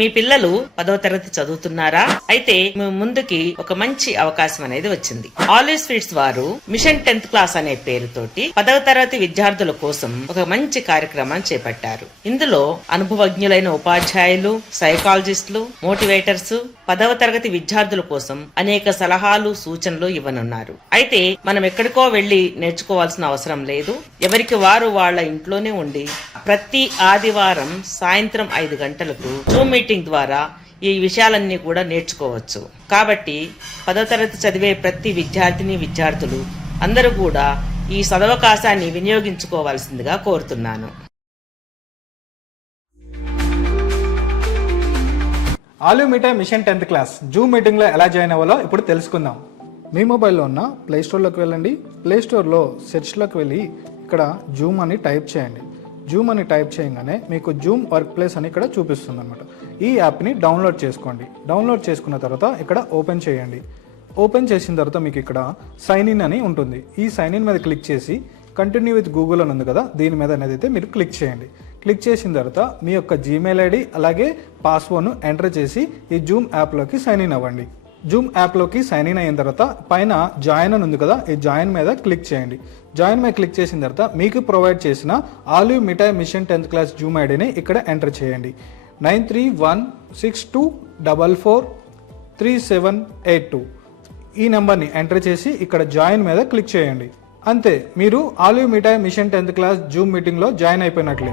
మీ పిల్లలు 10వ తరగతి చదువుతున్నారా? అయితే మీ ముందుకి ఒక మంచి అవకాశం అనేది వచ్చింది. ఆలివ్ స్వీట్స్ వారు మిషన్ 10th క్లాస్ అనే పేరుతోటి 10వ తరగతి విద్యార్థుల కోసం ఒక మంచి కార్యక్రమాన్ని చేపట్టారు. ఇందులో అనుభవజ్ఞులైన ఉపాధ్యాయులు, సైకాలజిస్టులు, మోటివేటర్స్ 10వ తరగతి విద్యార్థుల కోసం అనేక సలహాలు, సూచనలు ఇవ్వనున్నారు. అయితే మనం ఎక్కడికో వెళ్లి నేర్చుకోవాల్సిన అవసరం లేదు. ఎవరికి వారు వాళ్ళ ఇంట్లోనే ఉండి ప్రతి ఆదివారం సాయంత్రం 5 గంటలకు జూమ్ మీటింగ్ ద్వారా ఈ విషయాలన్నీ కూడా నేర్చుకోవచ్చు. కాబట్టి 10వ తరగతి చదివే ప్రతి విద్యార్థులు అందరూ కూడా ఈ సదవకాశాన్ని వినియోగించుకోవాల్సిందిగా కోరుతున్నాను. ఆలివ్ మిఠాయి మిషన్ 10th క్లాస్ జూమ్ మీటింగ్లో ఎలా జాయిన్ అవ్వాలో ఇప్పుడు తెలుసుకుందాం. మీ మొబైల్లో ఉన్న ప్లేస్టోర్లోకి వెళ్ళండి. ప్లేస్టోర్లో సెర్చ్లోకి వెళ్ళి ఇక్కడ జూమ్ అని టైప్ చేయండి. జూమ్ అని టైప్ చేయగానే మీకు జూమ్ వర్క్ ప్లేస్ అని ఇక్కడ చూపిస్తుంది అనమాట. ఈ యాప్ని డౌన్లోడ్ చేసుకోండి. డౌన్లోడ్ చేసుకున్న తర్వాత ఇక్కడ ఓపెన్ చేయండి. ఓపెన్ చేసిన తర్వాత మీకు ఇక్కడ సైన్ ఇన్ అని ఉంటుంది. ఈ సైన్ ఇన్ మీద క్లిక్ చేసి కంటిన్యూ విత్ గూగుల్ అని ఉంది కదా, దీని మీద అనేది అయితే మీరు క్లిక్ చేయండి. క్లిక్ చేసిన తర్వాత మీ యొక్క జీమెయిల్ ఐడి అలాగే పాస్వర్డ్ను ఎంటర్ చేసి ఈ జూమ్ యాప్లోకి సైన్ ఇన్ అవ్వండి. జూమ్ యాప్లోకి సైన్ ఇన్ అయిన తర్వాత పైన జాయిన్ అని ఉంది కదా, ఈ జాయిన్ మీద క్లిక్ చేయండి. జాయిన్ మీద క్లిక్ చేసిన తర్వాత మీకు ప్రొవైడ్ చేసిన ఆలివ్ మిఠాయి మిషన్ 10th క్లాస్ జూమ్ ఐడిని ఇక్కడ ఎంటర్ చేయండి. 9316243782 ఈ నెంబర్ని ఎంటర్ చేసి ఇక్కడ జాయిన్ మీద క్లిక్ చేయండి. అంతే, మీరు ఆలివ్ మిఠాయి మిషన్ 10th క్లాస్ జూమ్ మీటింగ్లో జాయిన్ అయిపోయినట్లే.